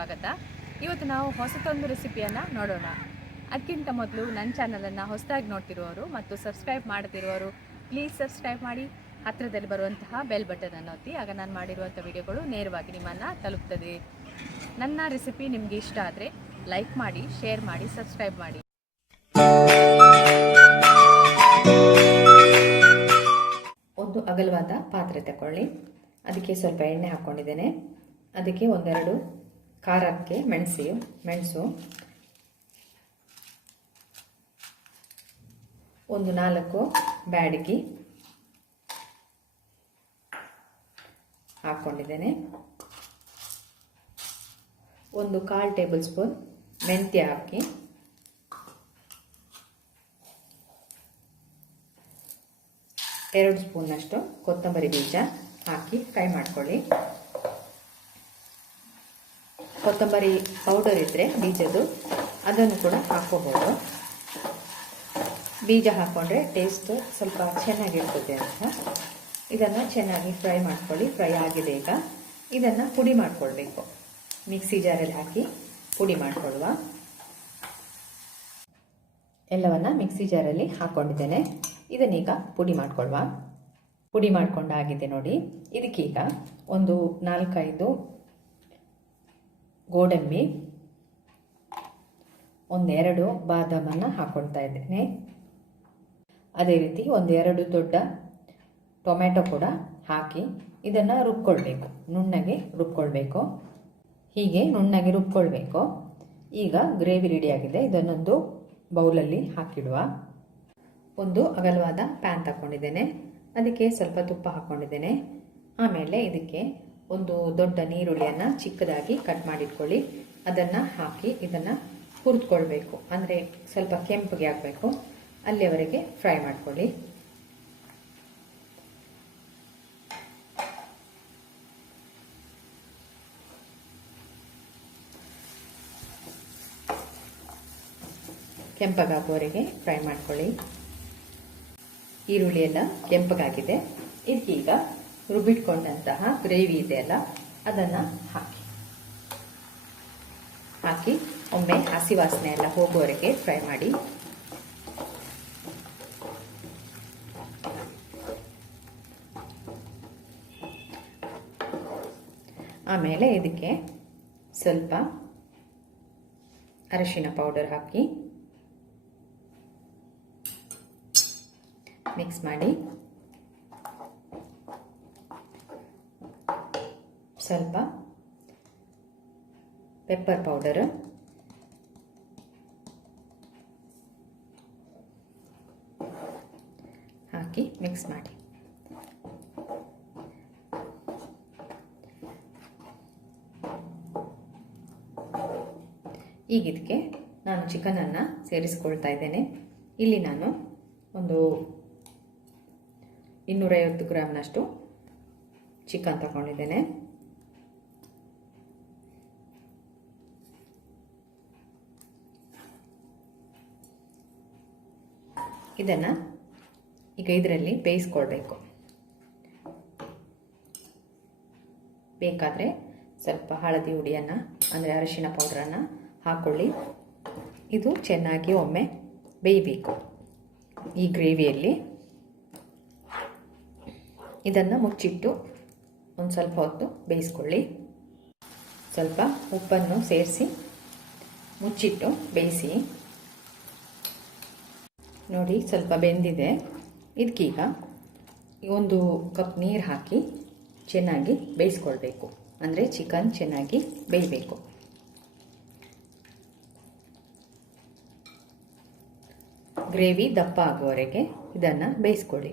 ಸ್ವಾಗತ. ಇವತ್ತು ನಾವು ಹೊಸತೊಂದು ರೆಸಿಪಿಯನ್ನು ನೋಡೋಣ. ಅದಕ್ಕಿಂತ ಮೊದಲು ನನ್ನ ಚಾನಲನ್ನು ಹೊಸದಾಗಿ ನೋಡ್ತಿರುವವರು ಮತ್ತು ಸಬ್ಸ್ಕ್ರೈಬ್ ಮಾಡ್ತಿರುವವರು ಪ್ಲೀಸ್ ಸಬ್ಸ್ಕ್ರೈಬ್ ಮಾಡಿ, ಹತ್ತಿರದಲ್ಲಿ ಬರುವಂತಹ ಬೆಲ್ ಬಟನನ್ನು ಒತ್ತಿ. ಆಗ ನಾನು ಮಾಡಿರುವಂಥ ವಿಡಿಯೋಗಳು ನೇರವಾಗಿ ನಿಮ್ಮನ್ನು ತಲುಪ್ತದೆ. ನನ್ನ ರೆಸಿಪಿ ನಿಮಗೆ ಇಷ್ಟ ಆದರೆ ಲೈಕ್ ಮಾಡಿ, ಶೇರ್ ಮಾಡಿ, ಸಬ್ಸ್ಕ್ರೈಬ್ ಮಾಡಿ. ಒಂದು ಅಗಲವಾದ ಪಾತ್ರೆ ತಗೊಳ್ಳಿ. ಅದಕ್ಕೆ ಸ್ವಲ್ಪ ಎಣ್ಣೆ ಹಾಕ್ಕೊಂಡಿದ್ದೇನೆ. ಅದಕ್ಕೆ ಒಂದೆರಡು ಖಾರಕ್ಕೆ ಮೆಣಸು, ಒಂದು 4 ಬ್ಯಾಡಗಿ ಹಾಕ್ಕೊಂಡಿದ್ದೇನೆ. ಒಂದು 1/4 ಟೇಬಲ್ ಸ್ಪೂನ್ ಮೆಂತ್ಯ ಹಾಕಿ, 2 ಸ್ಪೂನಷ್ಟು ಕೊತ್ತಂಬರಿ ಬೀಜ ಹಾಕಿ ಫ್ರೈ ಮಾಡ್ಕೊಳ್ಳಿ. ಕೊತ್ತಂಬರಿ ಪೌಡರ್ ಇದ್ದರೆ ಬೀಜದ್ದು ಅದನ್ನು ಕೂಡ ಹಾಕ್ಕೋಬೋದು. ಬೀಜ ಹಾಕ್ಕೊಂಡ್ರೆ ಟೇಸ್ಟ್ ಸ್ವಲ್ಪ ಚೆನ್ನಾಗಿರ್ತದೆ ಅಂತ. ಇದನ್ನು ಚೆನ್ನಾಗಿ ಫ್ರೈ ಮಾಡ್ಕೊಳ್ಳಿ. ಫ್ರೈ ಆಗಿದೆ. ಈಗ ಇದನ್ನು ಪುಡಿ ಮಾಡ್ಕೊಳ್ಬೇಕು. ಮಿಕ್ಸಿ ಜಾರಲ್ಲಿ ಹಾಕಿ ಪುಡಿ ಮಾಡ್ಕೊಳ್ಳುವ. ಎಲ್ಲವನ್ನು ಮಿಕ್ಸಿ ಜಾರಲ್ಲಿ ಹಾಕ್ಕೊಂಡಿದ್ದೇನೆ. ಇದನ್ನೀಗ ಪುಡಿ ಮಾಡ್ಕೊಳ್ಳುವ. ಪುಡಿ ಮಾಡ್ಕೊಂಡಾಗಿದೆ ನೋಡಿ. ಇದಕ್ಕೀಗ ಒಂದು 4-5 ಗೋಡಂಬಿ, 1-2 ಬಾದಾಮನ್ನು ಹಾಕ್ಕೊಳ್ತಾ ಇದ್ದೇನೆ. ಅದೇ ರೀತಿ 1-2 ದೊಡ್ಡ ಟೊಮೆಟೊ ಕೂಡ ಹಾಕಿ ಇದನ್ನು ರುಬ್ಕೊಳ್ಬೇಕು. ನುಣ್ಣಗೆ ರುಬ್ಕೊಳ್ಬೇಕು. ಹೀಗೆ ನುಣ್ಣಗೆ ರುಬ್ಕೊಳ್ಬೇಕು. ಈಗ ಗ್ರೇವಿ ರೆಡಿಯಾಗಿದೆ. ಇದನ್ನೊಂದು ಬೌಲಲ್ಲಿ ಹಾಕಿಡುವ. ಒಂದು ಅಗಲವಾದ ಪ್ಯಾನ್ ತಗೊಂಡಿದ್ದೇನೆ. ಅದಕ್ಕೆ ಸ್ವಲ್ಪ ತುಪ್ಪ ಹಾಕ್ಕೊಂಡಿದ್ದೇನೆ. ಆಮೇಲೆ ಇದಕ್ಕೆ ಒಂದು ದೊಡ್ಡ ನೀರುಳ್ಳಿಯನ್ನು ಚಿಕ್ಕದಾಗಿ ಕಟ್ ಮಾಡಿಟ್ಕೊಳ್ಳಿ. ಅದನ್ನು ಹಾಕಿ ಇದನ್ನು ಹುರಿದ್ಕೊಳ್ಬೇಕು. ಅಂದರೆ ಸ್ವಲ್ಪ ಕೆಂಪಗೆ ಆಗಬೇಕು. ಅಲ್ಲಿಯವರೆಗೆ ಫ್ರೈ ಮಾಡ್ಕೊಳ್ಳಿ. ಕೆಂಪಗಾಗುವವರೆಗೆ ಫ್ರೈ ಮಾಡ್ಕೊಳ್ಳಿ. ಈರುಳ್ಳಿ ಎಲ್ಲ ಕೆಂಪಗಾಗಿದೆ. ಇದಕ್ಕೀಗ ರುಬ್ಬಿಟ್ಕೊಂಡಂತಹ ಗ್ರೇವಿ ಇದೆಯಲ್ಲ ಅದನ್ನು ಹಾಕಿ ಒಮ್ಮೆ ಹಸಿ ವಾಸನೆ ಎಲ್ಲ ಹೋಗುವವರೆಗೆ ಫ್ರೈ ಮಾಡಿ. ಆಮೇಲೆ ಇದಕ್ಕೆ ಸ್ವಲ್ಪ ಅರಿಶಿನ ಪೌಡರ್ ಹಾಕಿ ಮಿಕ್ಸ್ ಮಾಡಿ. ಸ್ವಲ್ಪ ಪೆಪ್ಪರ್ ಪೌಡರ್, ಹಾಕಿ ಮಿಕ್ಸ್ ಮಾಡಿ. ಈಗ ಇದಕ್ಕೆ ನಾನು ಚಿಕನನ್ನು ಸೇರಿಸ್ಕೊಳ್ತಾ ಇದ್ದೇನೆ. ಇಲ್ಲಿ ನಾನು ಒಂದು 250 ಗ್ರಾಮ್ನಷ್ಟು ಚಿಕನ್ ತಗೊಂಡಿದ್ದೇನೆ. ಇದನ್ನು ಈಗ ಇದರಲ್ಲಿ ಬೇಯಿಸ್ಕೊಳ್ಬೇಕು. ಬೇಕಾದರೆ ಸ್ವಲ್ಪ ಹಳದಿ ಹುಡಿಯನ್ನು ಅಂದರೆ ಅರಿಶಿನ ಪೌಡ್ರನ್ನು ಹಾಕ್ಕೊಳ್ಳಿ. ಇದು ಚೆನ್ನಾಗಿ ಒಮ್ಮೆ ಬೇಯಬೇಕು ಈ ಗ್ರೇವಿಯಲ್ಲಿ. ಇದನ್ನು ಮುಚ್ಚಿಟ್ಟು ಒಂದು ಸ್ವಲ್ಪ ಹೊತ್ತು ಬೇಯಿಸ್ಕೊಳ್ಳಿ. ಸ್ವಲ್ಪ ಉಪ್ಪನ್ನು ಸೇರಿಸಿ ಮುಚ್ಚಿಟ್ಟು ಬೇಯಿಸಿ. ನೋಡಿ ಸ್ವಲ್ಪ ಬೆಂದಿದೆ. ಇದಕ್ಕೀಗ 1 ಕಪ್ ನೀರು ಹಾಕಿ ಚೆನ್ನಾಗಿ ಬೇಯಿಸ್ಕೊಳ್ಬೇಕು. ಅಂದರೆ ಚಿಕನ್ ಚೆನ್ನಾಗಿ ಬೇಯಬೇಕು. ಗ್ರೇವಿ ದಪ್ಪ ಆಗುವವರೆಗೆ ಇದನ್ನು ಬೇಯಿಸ್ಕೊಳ್ಳಿ.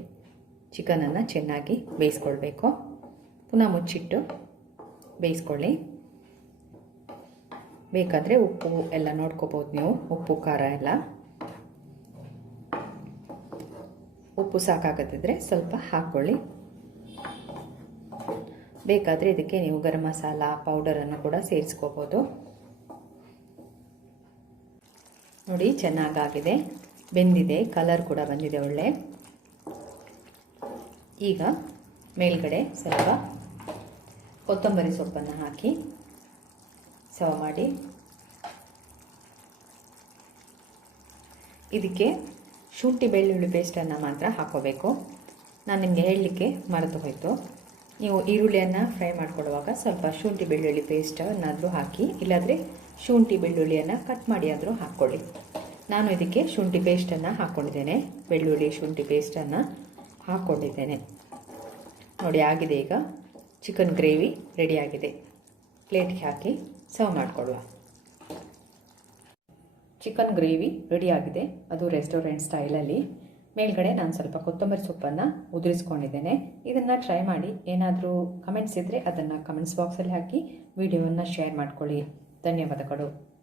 ಚಿಕನನ್ನು ಚೆನ್ನಾಗಿ ಬೇಯಿಸ್ಕೊಳ್ಬೇಕು. ಪುನಃ ಮುಚ್ಚಿಟ್ಟು ಬೇಯಿಸ್ಕೊಳ್ಳಿ. ಬೇಕಾದರೆ ಉಪ್ಪು ಎಲ್ಲ ನೋಡ್ಕೋಬೋದು ನೀವು. ಉಪ್ಪು ಖಾರ ಎಲ್ಲ. ಉಪ್ಪು ಸಾಕಾಗತ್ತಿದ್ರೆ ಸ್ವಲ್ಪ ಹಾಕ್ಕೊಳ್ಳಿ. ಬೇಕಾದರೆ ಇದಕ್ಕೆ ನೀವು ಗರಂ ಮಸಾಲ ಪೌಡರನ್ನು ಕೂಡ ಸೇರಿಸ್ಕೋಬೋದು. ನೋಡಿ ಚೆನ್ನಾಗಾಗಿದೆ, ಬೆಂದಿದೆ, ಕಲರ್ ಕೂಡ ಬಂದಿದೆ ಒಳ್ಳೆ. ಈಗ ಮೇಲ್ಗಡೆ ಸ್ವಲ್ಪ ಕೊತ್ತಂಬರಿ ಸೊಪ್ಪನ್ನು ಹಾಕಿ ಸರ್ವ್ ಮಾಡಿ. ಇದಕ್ಕೆ ಶುಂಠಿ ಬೆಳ್ಳುಳ್ಳಿ ಪೇಸ್ಟನ್ನು ಮಾತ್ರ ಹಾಕೋಬೇಕು. ನಾನು ನಿಮಗೆ ಹೇಳಲಿಕ್ಕೆ ಮರೆತು ಹೋಯಿತು. ನೀವು ಈರುಳ್ಳಿಯನ್ನು ಫ್ರೈ ಮಾಡ್ಕೊಳ್ಳುವಾಗ ಸ್ವಲ್ಪ ಶುಂಠಿ ಬೆಳ್ಳುಳ್ಳಿ ಪೇಸ್ಟನ್ನಾದರೂ ಹಾಕಿ, ಇಲ್ಲಾಂದರೆ ಶುಂಠಿ ಬೆಳ್ಳುಳ್ಳಿಯನ್ನು ಕಟ್ ಮಾಡಿ ಆದರೂ ಹಾಕ್ಕೊಳ್ಳಿ. ನಾನು ಇದಕ್ಕೆ ಶುಂಠಿ ಪೇಸ್ಟನ್ನು ಹಾಕ್ಕೊಂಡಿದ್ದೇನೆ, ಬೆಳ್ಳುಳ್ಳಿ ಶುಂಠಿ ಪೇಸ್ಟನ್ನು ಹಾಕ್ಕೊಂಡಿದ್ದೇನೆ. ನೋಡಿ ಆಗಿದೆ. ಈಗ ಚಿಕನ್ ಗ್ರೇವಿ ರೆಡಿಯಾಗಿದೆ. ಪ್ಲೇಟ್ಗೆ ಹಾಕಿ ಸರ್ವ್ ಮಾಡಿಕೊಳ್ಳುವ. ಚಿಕನ್ ಗ್ರೇವಿ ರೆಡಿಯಾಗಿದೆ, ಅದು ರೆಸ್ಟೋರೆಂಟ್ ಸ್ಟೈಲಲ್ಲಿ. ಮೇಲ್ಗಡೆ ನಾನು ಸ್ವಲ್ಪ ಕೊತ್ತಂಬರಿ ಸೊಪ್ಪನ್ನು ಉದುರಿಸ್ಕೊಂಡಿದ್ದೇನೆ. ಇದನ್ನು ಟ್ರೈ ಮಾಡಿ. ಏನಾದರೂ ಕಮೆಂಟ್ಸ್ ಇದ್ದರೆ ಅದನ್ನು ಕಮೆಂಟ್ಸ್ ಬಾಕ್ಸಲ್ಲಿ ಹಾಕಿ ವಿಡಿಯೋವನ್ನು ಶೇರ್ ಮಾಡ್ಕೊಳ್ಳಿ. ಧನ್ಯವಾದಗಳು.